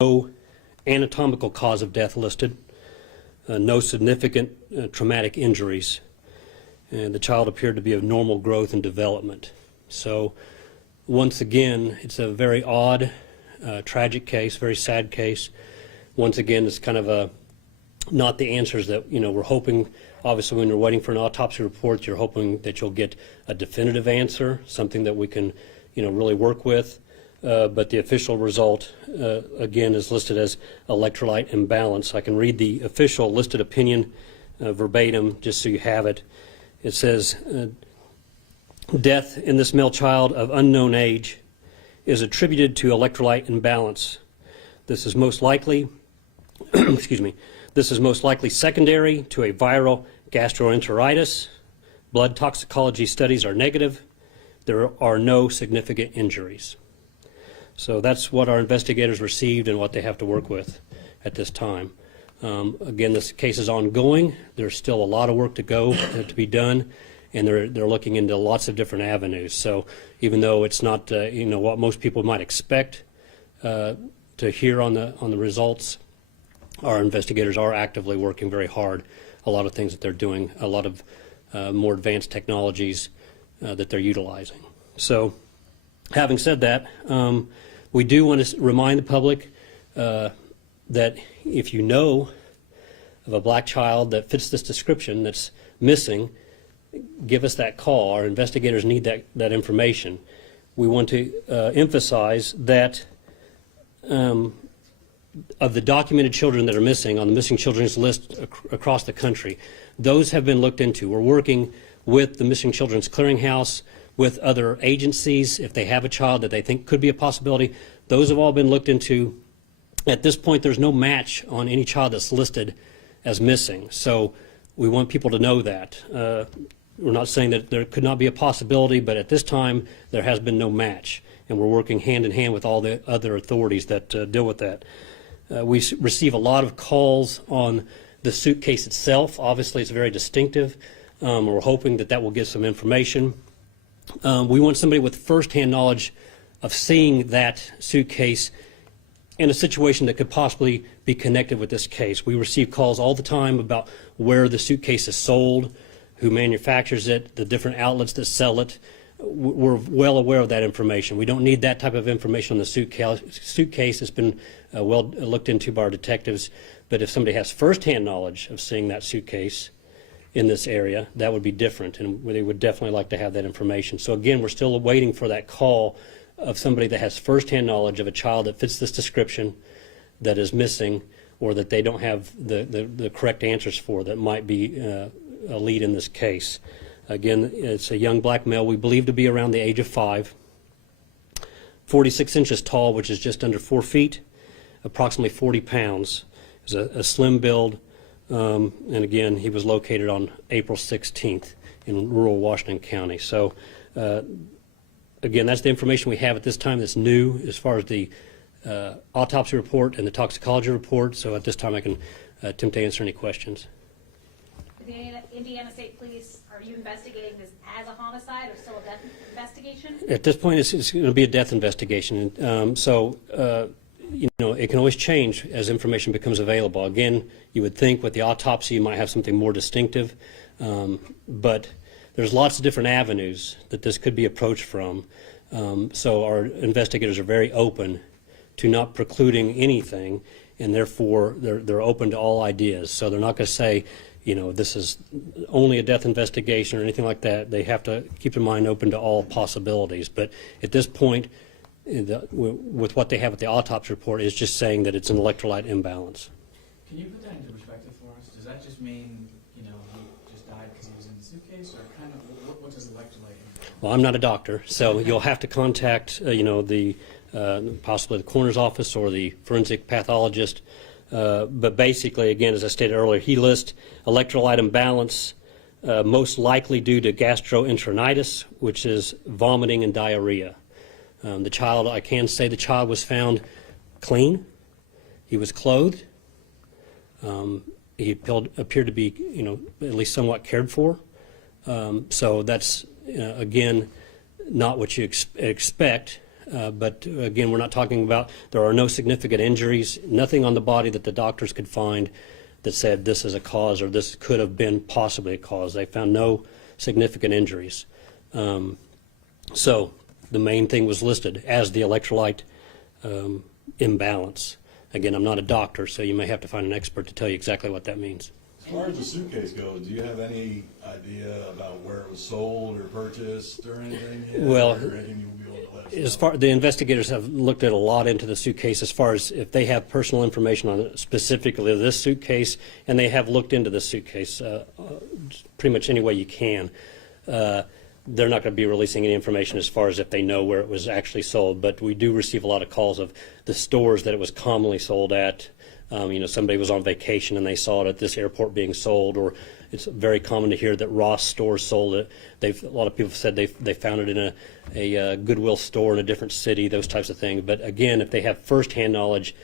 no anatomical cause of death listed, no significant traumatic injuries, and the child appeared to be of normal growth and development. So once again, it's a very odd, tragic case, very sad case. Once again, it's kind of not the answers that we're hoping. Obviously, when you're waiting for an autopsy report, you're hoping that you'll get a definitive answer, something that we can really work with. But the official result, again, is listed as electrolyte imbalance. I can read the official listed opinion verbatim, just so you have it. It says, death in this male child of unknown age is attributed to electrolyte imbalance. This is most likely, excuse me, this is most likely secondary to a viral gastroenteritis. Blood toxicology studies are negative. There are no significant injuries. So that's what our investigators received and what they have to work with at this time. Again, this case is ongoing. There's still a lot of work to go to be done, and they're looking into lots of different avenues. So even though it's not what most people might expect to hear on the results, our investigators are actively working very hard. A lot of things that they're doing, a lot of more advanced technologies that they're utilizing. So having said that, we do want to remind the public that if you know of a black child that fits this description that's missing, give us that call. Our investigators need that information. We want to emphasize that of the documented children that are missing on the missing children's list across the country, those have been looked into. We're working with the Missing Children's Clearinghouse, with other agencies, if they have a child that they think could be a possibility. Those have all been looked into. At this point, there's no match on any child that's listed as missing. So we want people to know that. We're not saying that there could not be a possibility, but at this time, there has been no match. And we're working hand in hand with all the other authorities that deal with that. We receive a lot of calls on the suitcase itself. Obviously, it's very distinctive. We're hoping that will give some information. We want somebody with firsthand knowledge of seeing that suitcase in a situation that could possibly be connected with this case. We receive calls all the time about where the suitcase is sold, who manufactures it, the different outlets that sell it. We're well aware of that information. We don't need that type of information on the suitcase. It's been well looked into by our detectives. But if somebody has firsthand knowledge of seeing that suitcase in this area, that would be different, and they would definitely like to have that information. So again, we're still waiting for that call of somebody that has firsthand knowledge of a child that fits this description, that is missing, or that they don't have the correct answers for, that might be a lead in this case. Again, it's a young black male we believe to be around the age of 5, 46 inches tall, which is just under 4 feet, approximately 40 pounds. Is a slim build. And again, he was located on April 16th in rural Washington County. So again, that's the information we have at this time that's new as far as the autopsy report and the toxicology report. So at this time I can attempt to answer any questions. The Indiana State Police, are you investigating this as a homicide or still a death investigation? At this point, it's going to be a death investigation. It can always change as information becomes available. Again, you would think with the autopsy you might have something more distinctive, but there's lots of different avenues that this could be approached from. So our investigators are very open to not precluding anything, and therefore they're open to all ideas. So they're not going to say, this is only a death investigation or anything like that. They have to keep their mind open to all possibilities. But at this point, with what they have at the autopsy report, is just saying that it's an electrolyte imbalance. Can you put that into perspective for us? Does that just mean, he just died because he was in the suitcase, or kind of what does electrolyte imbalance? Well, I'm not a doctor, so you'll have to contact, the possibly the coroner's office or the forensic pathologist. But basically, again, as I stated earlier, he lists electrolyte imbalance most likely due to gastroenteritis, which is vomiting and diarrhea. The child, I can say the child was found clean. He was clothed. He appeared to be, at least somewhat cared for. So that's, again, not what you expect But again, we're not talking about, there are no significant injuries, nothing on the body that the doctors could find that said this is a cause or this could have been possibly a cause. They found no significant injuries. So the main thing was listed as the electrolyte imbalance. Again, I'm not a doctor, so you may have to find an expert to tell you exactly what that means. As far as the suitcase goes, do you have any idea about where it was sold or purchased or anything yet? Well, or anything you'll be able to let us As know? far, the investigators have looked at a lot into the suitcase as far as if they have personal information on it, specifically this suitcase, and they have looked into this suitcase pretty much any way you can. They're not going to be releasing any information as far as if they know where it was actually sold, but we do receive a lot of calls of the stores that it was commonly sold at. Somebody was on vacation and they saw it at this airport being sold, or it's very common to hear that Ross stores sold it. A lot of people said they found it in a Goodwill store in a different city, those types of things. But again, if they have firsthand knowledge,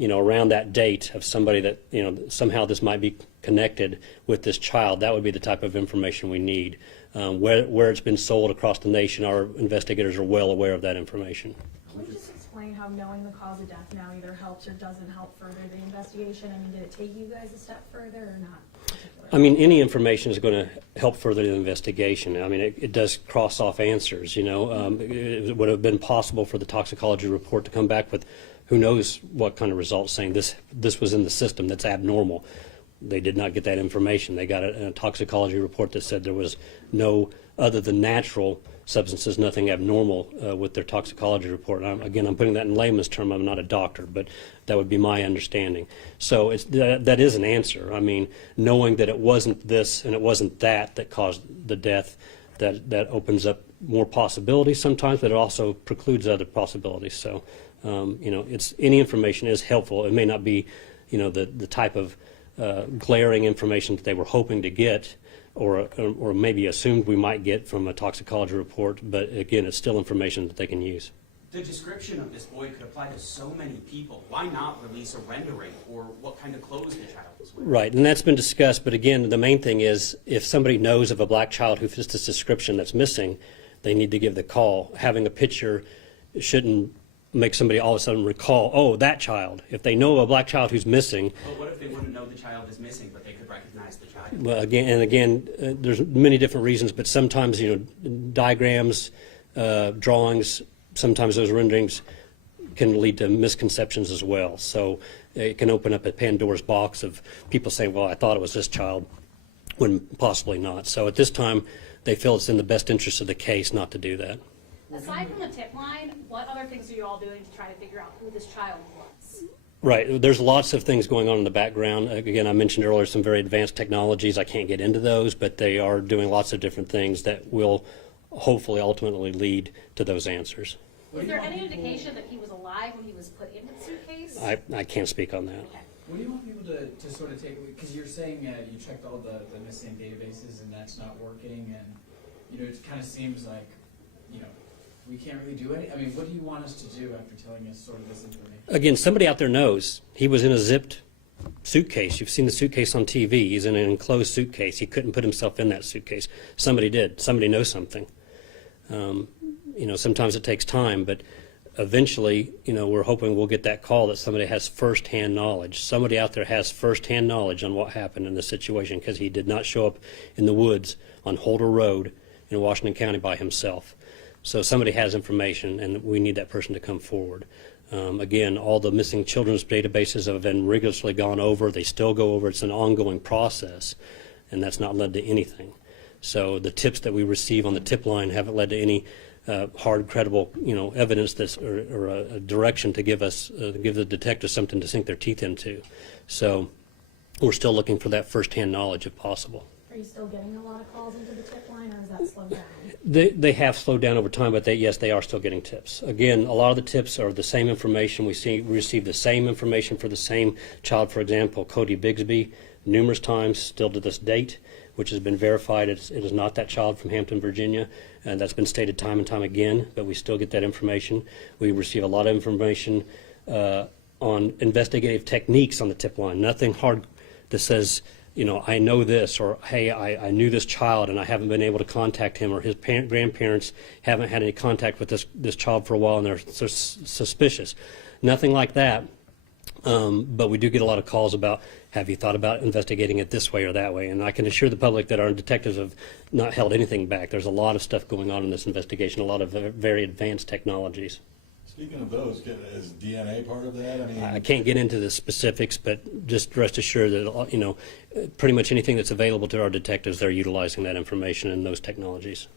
around that date of somebody that, somehow this might be connected with this child, that would be the type of information we need. Where it's been sold across the nation, our investigators are well aware of that information. Can you just explain how knowing the cause of death now either helps or doesn't help further the investigation? I mean, did it take you guys a step further or not? I mean, any information is going to help further the investigation. I mean, it does cross off answers, It would have been possible for the toxicology report to come back with who knows what kind of results saying this was in the system that's abnormal. They did not get that information. They got a toxicology report that said there was no, other than natural substances, nothing abnormal with their toxicology report. Again, I'm putting that in layman's term. I'm not a doctor, but that would be my understanding. So that is an answer. I mean, knowing that it wasn't this and it wasn't that caused the death, that opens up more possibilities sometimes, but it also precludes other possibilities. So, any information is helpful. It may not be, the type of glaring information that they were hoping to get or maybe assumed we might get from a toxicology report, but again, it's still information that they can use. The description of this boy could apply to so many people. Why not release a rendering or what kind of clothes the child was wearing? Right, and that's been discussed, but again, the main thing is if somebody knows of a black child who fits this description that's missing, they need to give the call. Having a picture shouldn't make somebody all of a sudden recall, oh, that child. If they know a black child who's missing. But what if they wouldn't know the child is missing, but they could recognize the child? Well, again, there's many different reasons, but sometimes, diagrams, drawings, sometimes those renderings can lead to misconceptions as well. So it can open up a Pandora's box of people saying, well, I thought it was this child, when possibly not. So at this time, they feel it's in the best interest of the case not to do that. Aside from the tip line, what other things are you all doing to try to figure out who this child was? Right. There's lots of things going on in the background. Again, I mentioned earlier some very advanced technologies. I can't get into those, but they are doing lots of different things that will hopefully ultimately lead to those answers. Is there any indication that he was alive when he was put into the suitcase? I can't speak on that. Okay. What do you want people to sort of take, because you're saying you checked all the missing databases and that's not working, and, it kind of seems like, we can't really do any, I mean, what do you want us to do after telling us sort of this information? Again, somebody out there knows he was in a zipped suitcase. You've seen the suitcase on TV. He's in an enclosed suitcase. He couldn't put himself in that suitcase. Somebody did. Somebody knows something. Sometimes it takes time, but eventually, we're hoping we'll get that call that somebody has firsthand knowledge. Somebody out there has firsthand knowledge on what happened in this situation because he did not show up in the woods on Holder Road in Washington County by himself. So somebody has information, and we need that person to come forward. Again, all the missing children's databases have been rigorously gone over. They still go over. It's an ongoing process, and that's not led to anything. So the tips that we receive on the tip line haven't led to any hard, credible, evidence or a direction to give the detectives something to sink their teeth into. So we're still looking for that firsthand knowledge if possible. Are you still getting a lot of calls into the tip line, or has that slowed down? They have slowed down over time, but yes, they are still getting tips. Again, a lot of the tips are the same information. We receive the same information for the same child. For example, Cody Bigsby, numerous times, still to this date, which has been verified. It is not that child from Hampton, Virginia, and that's been stated time and time again, but we still get that information. We receive a lot of information on investigative techniques on the tip line. Nothing hard that says I know this, or hey, I knew this child and I haven't been able to contact him, or his grandparents haven't had any contact with this child for a while and they're suspicious. Nothing like that. But we do get a lot of calls about, have you thought about investigating it this way or that way? And I can assure the public that our detectives have not held anything back. There's a lot of stuff going on in this investigation, a lot of very advanced technologies. Speaking of those, is DNA part of that? I mean, I can't get into the specifics, but just rest assured that, pretty much anything that's available to our detectives, they're utilizing that information and those technologies.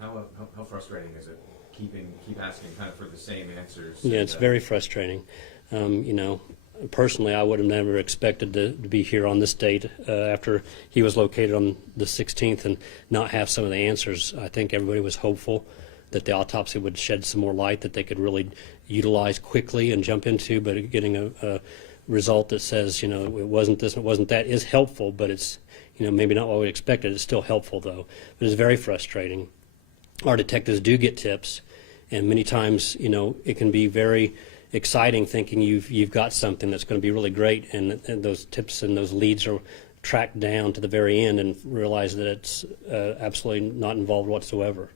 How frustrating is it keep asking kind of for the same answers? Yeah, it's very frustrating. Personally, I would have never expected to be here on this date after he was located on the 16th and not have some of the answers. I think everybody was hopeful that the autopsy would shed some more light that they could really utilize quickly and jump into, but getting a result that says, it wasn't this, it wasn't that is helpful, but it's, maybe not what we expected. It's still helpful, though. But it's very frustrating. Our detectives do get tips, and many times, it can be very exciting thinking you've got something that's going to be really great, and those tips and those leads are tracked down to the very end and realize that it's absolutely not involved whatsoever.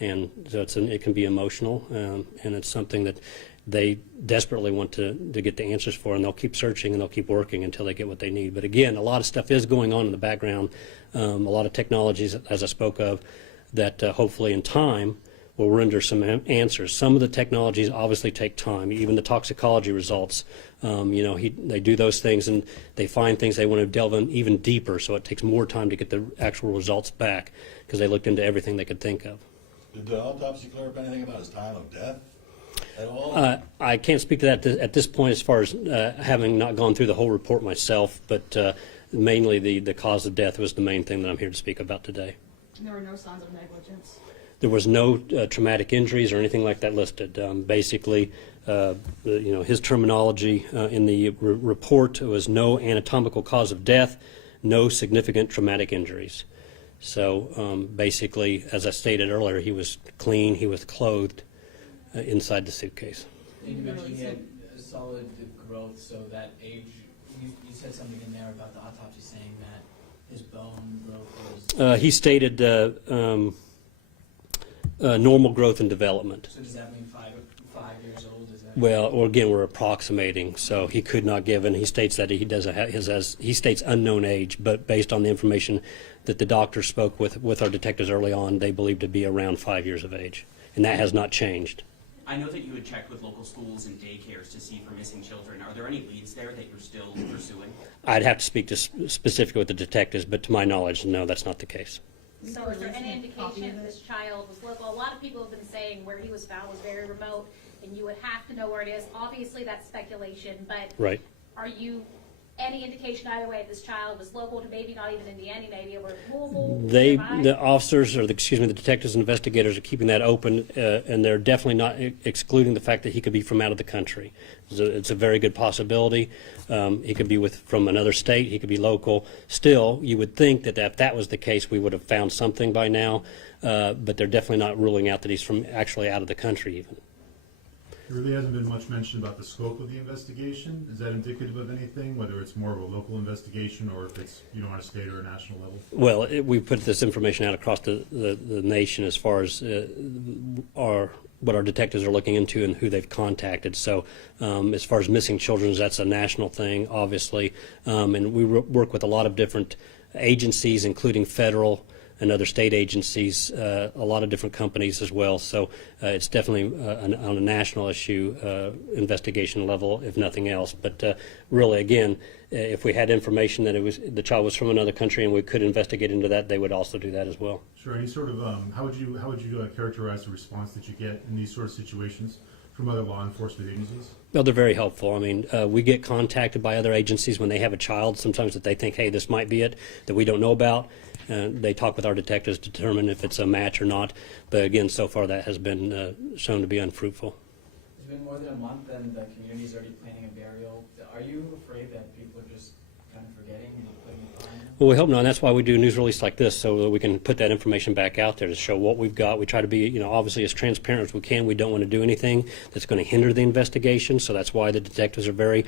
And so it can be emotional, and it's something that they desperately want to get the answers for, and they'll keep searching and they'll keep working until they get what they need. But again, a lot of stuff is going on in the background, a lot of technologies, as I spoke of, that hopefully in time will render some answers. Some of the technologies obviously take time, even the toxicology results. They do those things and they find things they want to delve in even deeper, so it takes more time to get the actual results back because they looked into everything they could think of. did the autopsy clear up anything about his time of death at all? I can't speak to that at this point as far as having not gone through the whole report myself, but mainly the cause of death was the main thing that I'm here to speak about today. And there were no signs of negligence. There was no traumatic injuries or anything like that listed. Basically, his terminology in the report was no anatomical cause of death, no significant traumatic injuries. So basically, as I stated earlier, he was clean, he was clothed inside the suitcase. You mentioned he had solid growth, so that age, you said something in there about the autopsy saying that his bone growth was... He stated normal growth and development. So does that mean 5 years old? Is that... Well, or again, we're approximating, so he could not give, and he states that he doesn't have he states unknown age, but based on the information that the doctor spoke with our detectives early on, they believe to be around 5 years of age, and that has not changed. I know that you had checked with local schools and daycares to see for missing children. Are there any leads there that you're still pursuing? I'd have to speak to specifically with the detectives, but to my knowledge, no, that's not the case. So is there any indication this child was local? A lot of people have been saying where he was found was very remote, and you would have to know where it is. Obviously, that's speculation, but Right. are you any indication either way this child was local to maybe not even Indiana, maybe over Louisville? The officers, or the detectives and investigators are keeping that open, and they're definitely not excluding the fact that he could be from out of the country. It's a very good possibility. He could be from another state. He could be local. Still, you would think that if that was the case, we would have found something by now, but they're definitely not ruling out that he's from actually out of the country even. There really hasn't been much mention about the scope of the investigation. Is that indicative of anything, whether it's more of a local investigation or if it's, on a state or a national level? Well, we put this information out across the nation as far as what our detectives are looking into and who they've contacted. So as far as missing children, that's a national thing, obviously. And we work with a lot of different agencies, including federal and other state agencies, a lot of different companies as well. So it's definitely on a national issue investigation level, if nothing else. But really, again, if we had information that the child was from another country and we could investigate into that, they would also do that as well. Sure. Any sort of how would you characterize the response that you get in these sort of situations from other law enforcement agencies? Well, they're very helpful. I mean, we get contacted by other agencies when they have a child, sometimes that they think, hey, this might be it, that we don't know about. They talk with our detectives to determine if it's a match or not. But again, so far that has been shown to be unfruitful. It's been more than a month and the community's already planning a burial. Are you afraid that people are just kind of forgetting and putting it behind them? Well, we hope not, and that's why we do a news release like this, so that we can put that information back out there to show what we've got. We try to be, obviously as transparent as we can. We don't want to do anything that's going to hinder the investigation, so that's why the detectives are very,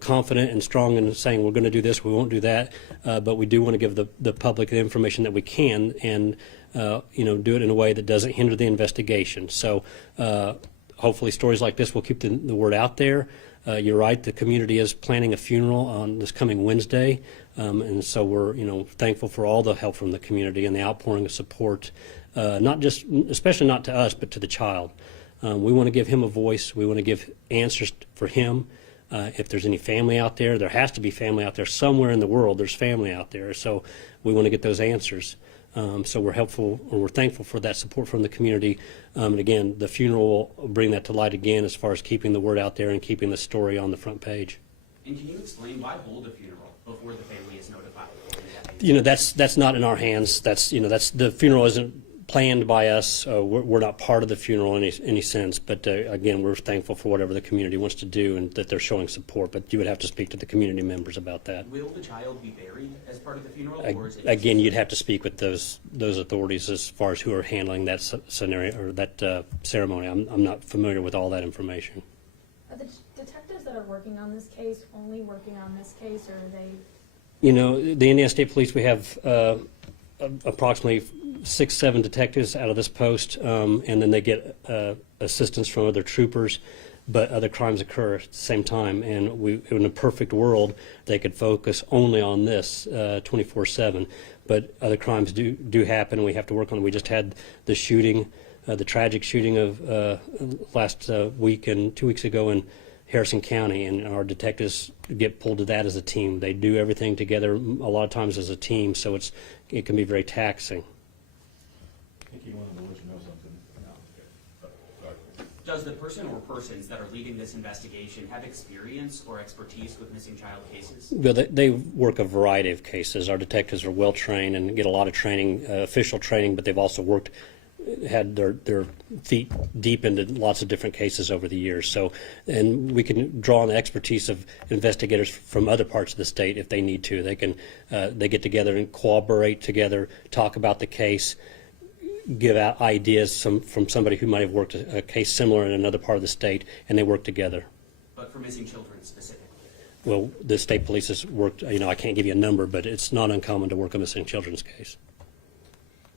confident and strong in saying we're going to do this, we won't do that, but we do want to give the public the information that we can and, do it in a way that doesn't hinder the investigation. So hopefully stories like this will keep the word out there. You're right, the community is planning a funeral on this coming Wednesday, and so we're, thankful for all the help from the community and the outpouring of support, especially not to us, but to the child. We want to give him a voice. We want to give answers for him. If there's any family out there has to be family out there somewhere in the world. There's family out there, so we want to get those answers. So we're thankful for that support from the community. And again, the funeral will bring that to light again as far as keeping the word out there and keeping the story on the front page. And can you explain why hold a funeral before the family is notified? That's not in our hands. That's the funeral isn't planned by us. We're not part of the funeral in any sense. But again, we're thankful for whatever the community wants to do and that they're showing support. But you would have to speak to the community members about that. Will the child be buried as part of the funeral, or is it Again, you'd have to speak with those authorities as far as who are handling that scenario or that ceremony. I'm not familiar with all that information. Are the detectives that are working on this case only working on this case, or are they? The Indiana State Police, we have approximately 6-7 detectives out of this post, and then they get assistance from other troopers, but other crimes occur at the same time. And in a perfect world, they could focus only on this 24/7. But other crimes do happen, and we have to work on it. We just had the shooting, the tragic shooting of last week and 2 weeks ago in Harrison County, and our detectives get pulled to that as a team. They do everything together a lot of times as a team, so it can be very taxing. I think he wanted to let you know something. Does the person or persons that are leading this investigation have experience or expertise with missing child cases? Well, they work a variety of cases. Our detectives are well trained and get a lot of training, official training, but they've also had their feet deep into lots of different cases over the years. So, and we can draw on the expertise of investigators from other parts of the state if they need to. They get together and cooperate together, talk about the case, give out ideas from somebody who might have worked a case similar in another part of the state, and they work together. But for missing children specifically? Well, the state police has worked, I can't give you a number, but it's not uncommon to work a missing children's case.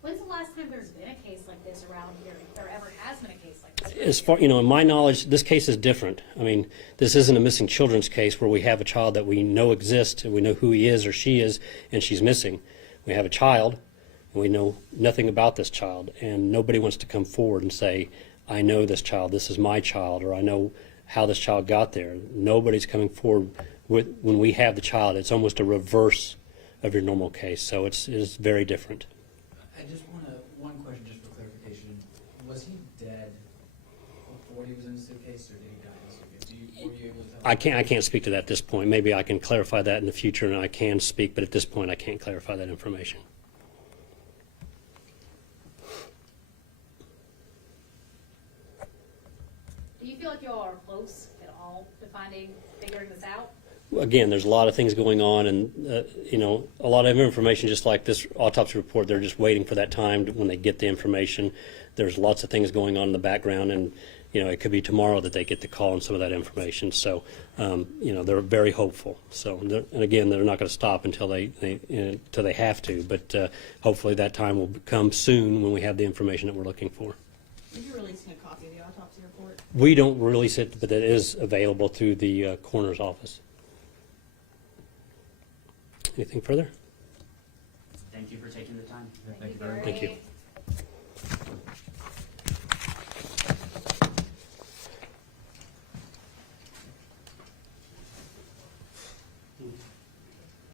When's the last time there's been a case like this around here, if there ever has been a case like this? As far, in my knowledge, this case is different. I mean, this isn't a missing children's case where we have a child that we know exists, and we know who he is or she is, and she's missing. We have a child, and we know nothing about this child, and nobody wants to come forward and say, I know this child, this is my child, or I know how this child got there. Nobody's coming forward when we have the child. It's almost a reverse of your normal case, so it's very different. I just want one question just for clarification. Was he dead before he was in the suitcase, or did he die in the suitcase? Were you able to tell? I can't speak to that at this point. Maybe I can clarify that in the future, and I can speak, but at this point I can't clarify that information. Do you feel like y'all are close at all to figuring this out? Again, there's a lot of things going on, and a lot of information, just like this autopsy report, they're just waiting for that time when they get the information. There's lots of things going on in the background, and it could be tomorrow that they get the call on some of that information. So, they're very hopeful. So, and again, they're not going to stop until they have to. But hopefully, that time will come soon when we have the information that we're looking for. Are you releasing a copy of the autopsy report? We don't release it, but it is available through the coroner's office. Anything further? Thank you for taking the time. Thank you very much. Thank you.